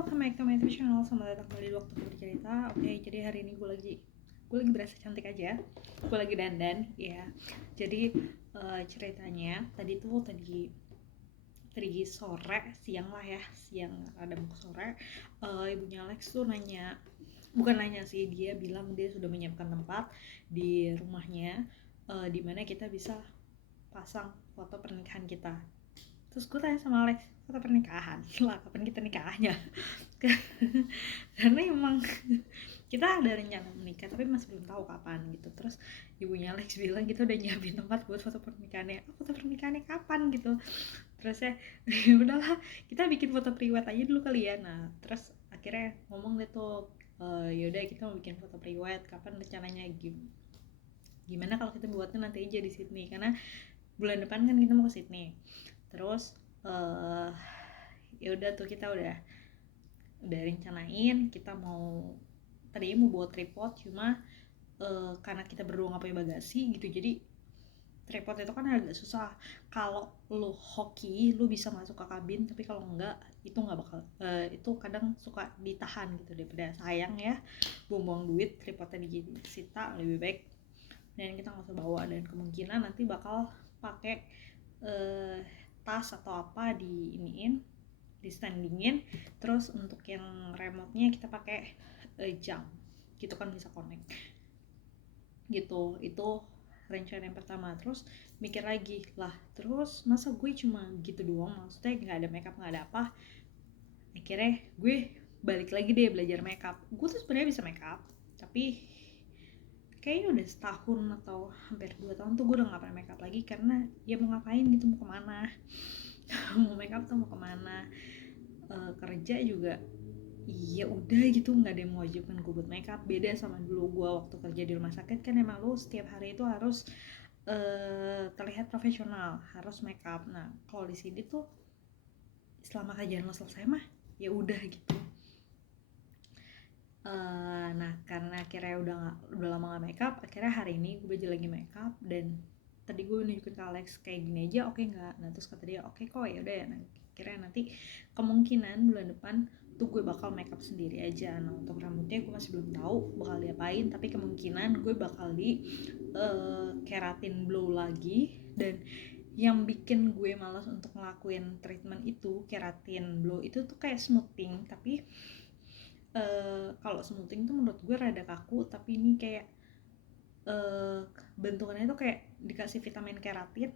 welcome back to my YouTube channel. Selamat datang kembali di Waktu Aku Bercerita. Oke, jadi hari ini gue lagi berasa cantik aja. Gue lagi dandan, ya. Jadi ceritanya tadi sore, siang lah ya, siang ada mau sore. Ibunya Alex tuh bukan nanya sih, dia bilang dia sudah menyiapkan tempat di rumahnya, di mana kita bisa pasang foto pernikahan kita. Terus gue tanya sama Alex, foto pernikahan lah, kapan kita nikahnya? Karena emang kita ada rencana menikah tapi masih belum tahu kapan gitu. Terus ibunya Alex bilang kita udah nyiapin tempat buat foto pernikahannya. Foto pernikahannya kapan gitu? Terus ya udahlah, kita bikin foto priwet aja dulu kali ya. Nah terus akhirnya ngomong deh tuh, yaudah kita mau bikin foto priwet, kapan rencananya, gimana kalau kita buatnya nanti aja di Sydney, karena bulan depan kan kita mau ke Sydney. Terus ya udah tuh, kita udah rencanain kita tadinya mau bawa tripod, cuma karena kita berdua nggak punya bagasi gitu, jadi tripod itu kan agak susah. Kalau lu hoki lu bisa masuk ke kabin, tapi kalau enggak itu nggak bakal, itu kadang suka ditahan gitu. Daripada sayang ya buang-buang duit, tripodnya disita, lebih baik dan kita nggak usah bawa. Dan kemungkinan nanti bakal pakai tas atau apa di standingin. Terus untuk yang remote-nya kita pakai jam gitu kan, bisa connect gitu. Itu rencana yang pertama. Terus mikir lagi lah, terus masa gue cuma gitu doang, maksudnya nggak ada makeup, nggak ada apa. Akhirnya gue balik lagi deh belajar makeup. Gue tuh sebenarnya bisa makeup, tapi kayaknya udah setahun atau hampir 2 tahun tuh gue udah nggak pernah makeup lagi, karena ya mau ngapain gitu, mau kemana mau makeup tuh mau kemana, kerja juga iya udah gitu, nggak ada yang mewajibkan gue buat makeup. Beda sama dulu gue waktu kerja di rumah sakit, kan emang lo setiap hari itu harus terlihat profesional, harus makeup. Nah kalau di sini tuh selama kerjaan lo selesai mah ya udah gitu. Nah karena akhirnya udah lama gak makeup, akhirnya hari ini gue belajar lagi makeup. Dan tadi gue nunjukin ke Alex kayak gini aja oke nggak? Nah terus kata dia oke kok, ya udah ya. Nah akhirnya nanti kemungkinan bulan depan tuh gue bakal makeup sendiri aja. Nah untuk rambutnya gue masih belum tahu bakal diapain, tapi kemungkinan gue bakal di keratin blow lagi. Dan yang bikin gue malas untuk ngelakuin treatment itu, keratin blow itu tuh kayak smoothing, tapi kalau smoothing tuh menurut gue rada kaku, tapi ini kayak bentukannya tuh kayak dikasih vitamin keratin,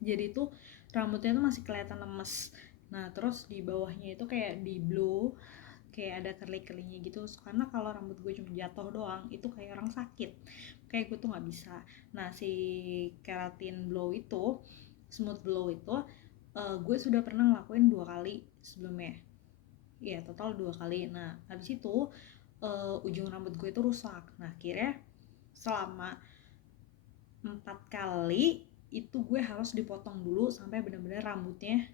jadi tuh rambutnya tuh masih kelihatan lemes. Nah terus di bawahnya itu kayak di blow, kayak ada curly-curlynya gitu. Karena kalau rambut gue cuma jatuh doang itu kayak orang sakit, kayak gue tuh nggak bisa. Nah si keratin blow itu, smooth blow itu, gue sudah pernah ngelakuin 2 kali sebelumnya. Ya total 2 kali. Nah habis itu ujung rambut gue itu rusak. Nah akhirnya selama 4 kali itu gue harus dipotong dulu sampai benar-benar rambutnya,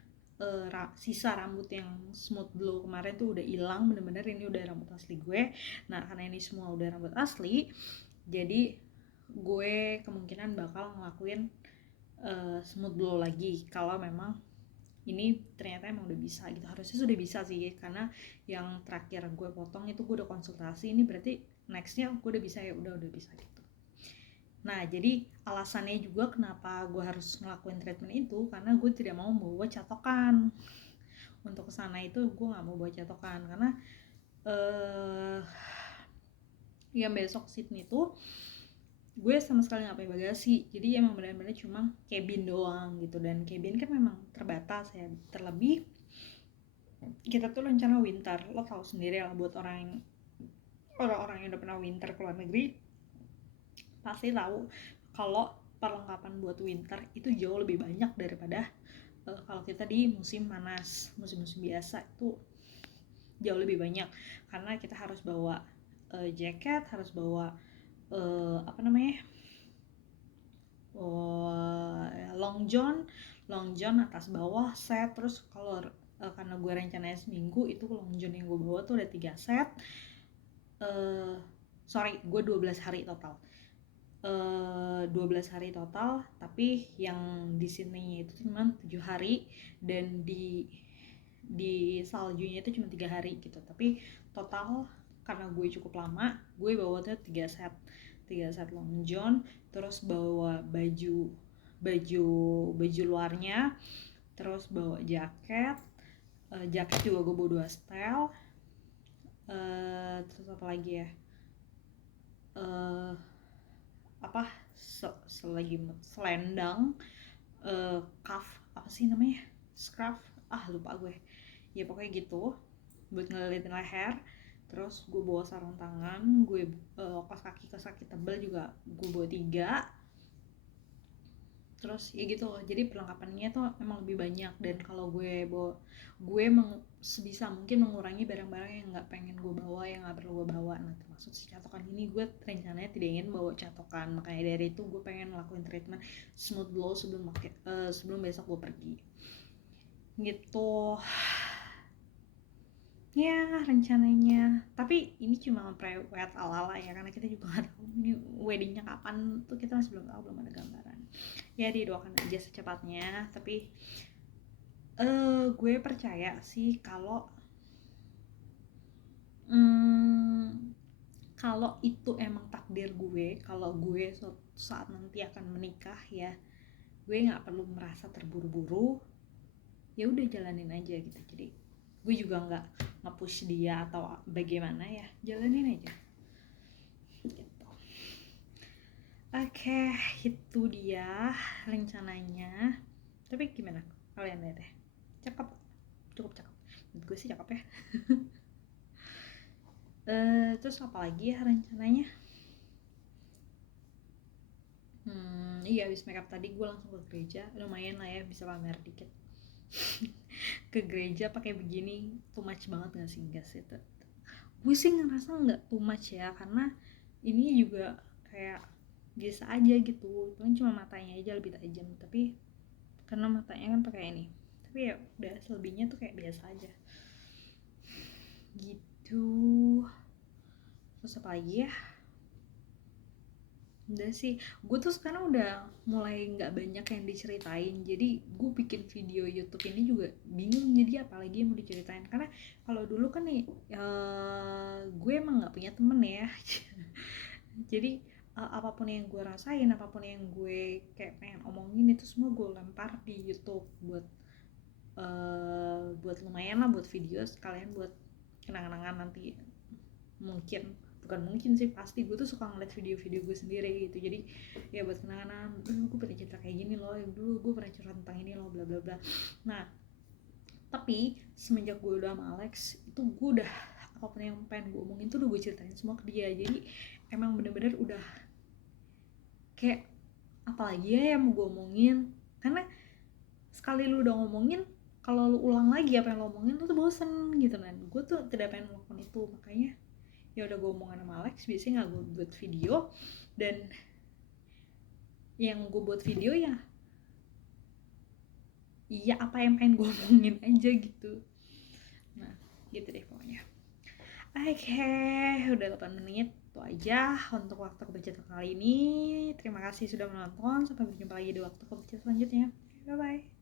sisa rambut yang smooth blow kemarin tuh udah hilang benar-benar. Ini udah rambut asli gue. Nah karena ini semua udah rambut asli, jadi gue kemungkinan bakal ngelakuin smooth blow lagi kalau memang ini ternyata emang udah bisa gitu. Harusnya sudah bisa sih, karena yang terakhir gue potong itu gue udah konsultasi. Ini berarti nextnya gue udah bisa, ya udah bisa gitu. Nah jadi alasannya juga kenapa gue harus ngelakuin treatment itu, karena gue tidak mau membawa catokan. Untuk kesana itu gue nggak mau bawa catokan, karena yang besok Sydney tuh gue sama sekali nggak pakai bagasi, jadi emang benar-benar cuma cabin doang gitu. Dan cabin kan memang terbatas ya, terlebih kita tuh rencana winter. Lo tahu sendiri lah, buat orang-orang yang udah pernah winter ke luar negeri pasti tahu kalau perlengkapan buat winter itu jauh lebih banyak daripada kalau kita di musim panas. Musim-musim biasa itu jauh lebih banyak, karena kita harus bawa jaket, harus bawa long john atas bawah set. Terus kalau karena gue rencananya seminggu, itu long john yang gue bawa tuh ada 3 set. Gue 12 hari total. 12 hari total, tapi yang di sini itu cuma 7 hari. Dan di di saljunya itu cuma 3 hari gitu, tapi total karena gue cukup lama, gue bawa tuh 3 set long john, terus bawa baju luarnya, terus bawa jaket juga gue bawa 2 setel, terus apa lagi ya, selendang, cuff, apa sih namanya, scarf, lupa gue ya, pokoknya gitu buat ngelilitin leher. Terus gue bawa sarung tangan, gue kaos kaki tebal juga gue bawa 3. Terus ya gitu, jadi perlengkapannya tuh emang lebih banyak. Dan kalau gue sebisa mungkin mengurangi barang-barang yang nggak pengen gue bawa, yang nggak perlu gue bawa. Nah, termasuk si catokan ini, gue rencananya tidak ingin bawa catokan, makanya dari itu gue pengen ngelakuin treatment smooth glow sebelum besok gue pergi gitu ya rencananya. Tapi ini cuma prewed ala-ala ya, karena kita juga nggak tahu ini weddingnya kapan tuh, kita masih belum tahu, belum ada gambaran ya. Didoakan aja secepatnya. Tapi gue percaya sih kalau kalau itu emang takdir gue, kalau gue suatu saat nanti akan menikah ya, gue nggak perlu merasa terburu-buru, ya udah jalanin aja gitu. Jadi gue juga nggak nge-push dia atau bagaimana ya, jalanin aja gitu. Oke, itu dia rencananya. Tapi gimana kalian lihat ya, cakep, cukup cakep menurut gue sih, cakep ya. Terus apa lagi ya rencananya? Iya, habis makeup tadi gue langsung ke gereja. Lumayan lah ya, bisa pamer dikit. Ke gereja pakai begini too much banget gak sih? Enggak sih, gue sih ngerasa nggak too much ya, karena ini juga kayak biasa aja gitu, cuman cuma matanya aja lebih tajam. Tapi karena matanya kan pakai ini, tapi ya udah, selebihnya tuh kayak biasa aja gitu. Terus apa lagi ya, udah sih. Gue tuh sekarang udah mulai nggak banyak yang diceritain, jadi gue bikin video YouTube ini juga bingung jadi apalagi yang mau diceritain. Karena kalau dulu kan nih gue emang nggak punya temen ya. Jadi apapun yang gue rasain, apapun yang gue kayak pengen omongin, itu semua gue lempar di YouTube buat lumayan lah, buat video sekalian, buat kenang-kenangan nanti. Bukan mungkin sih, pasti gue tuh suka ngeliat video-video gue sendiri gitu. Jadi ya buat kenangan, gue pernah cerita kayak gini loh, dulu gue pernah cerita tentang ini loh, bla bla bla. Nah, tapi semenjak gue udah sama Alex, itu gue udah, apapun yang pengen gue omongin tuh udah gue ceritain semua ke dia. Jadi emang bener-bener udah kayak apalagi ya yang mau gue omongin, karena sekali lu udah ngomongin, kalau lu ulang lagi apa yang lu omongin, lu tuh bosen gitu. Dan gue tuh tidak pengen melakukan itu, makanya ya udah gue omongan sama Alex, biasanya nggak gue buat video. Dan yang gue buat video ya apa yang pengen gue omongin aja gitu. Nah gitu deh pokoknya. Oke, udah 8 menit, itu aja untuk waktu kebaca kali ini. Terima kasih sudah menonton, sampai berjumpa lagi di waktu kebaca selanjutnya. Bye bye.